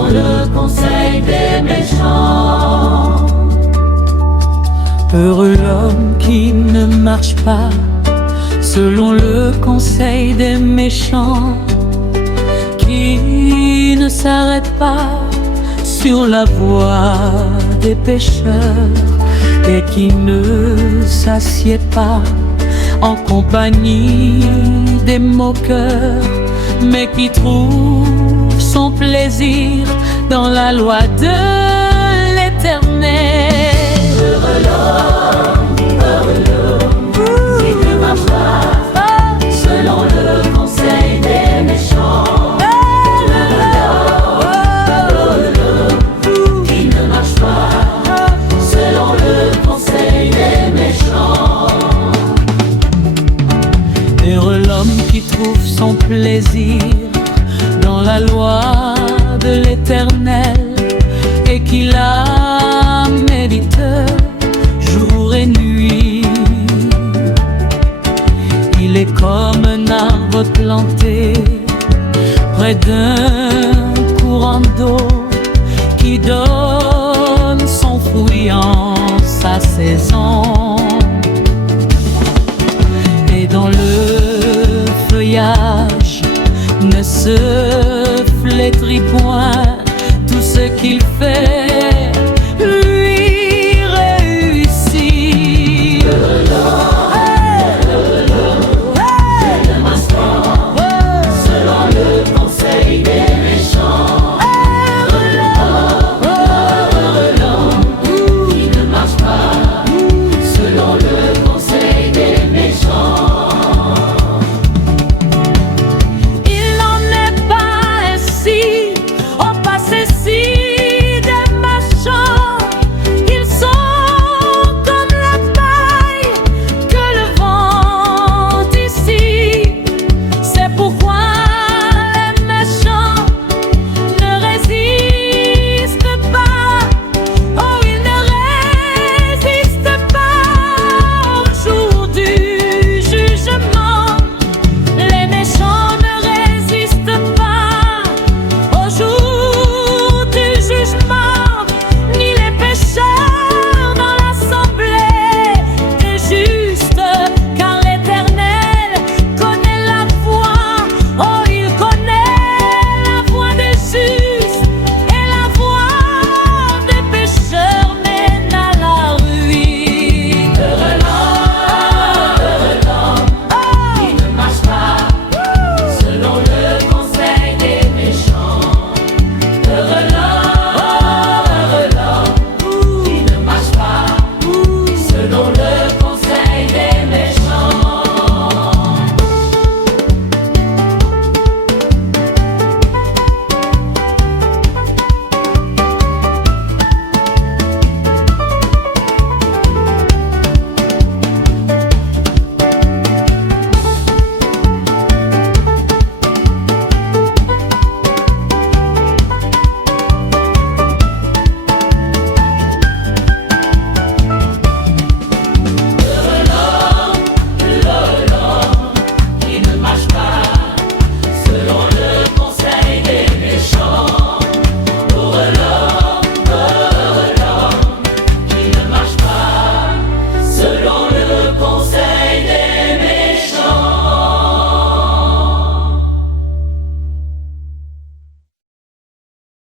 selon le conseil des méchants. Heureux l'homme qui ne marche pas selon le conseil des méchants, qui ne s'arrête pas sur la voie des pécheurs, et qui ne s'assied pas en compagnie des moqueurs, mais qui trouve son plaisir dans la loi de l'Éternel. Heureux l'homme qui ne marche pas selon le conseil des méchants. Heureux l'homme qui ne marche pas selon le conseil des méchants. Heureux l'homme qui trouve son plaisir dans la loi de l'Éternel, et qui la médite jour et nuit. Il est comme un arbre planté près d'un courant d'eau, qui donne son fruit en sa saison, et dans le feuillage ne se flétrit point. Tout ce qu'il fait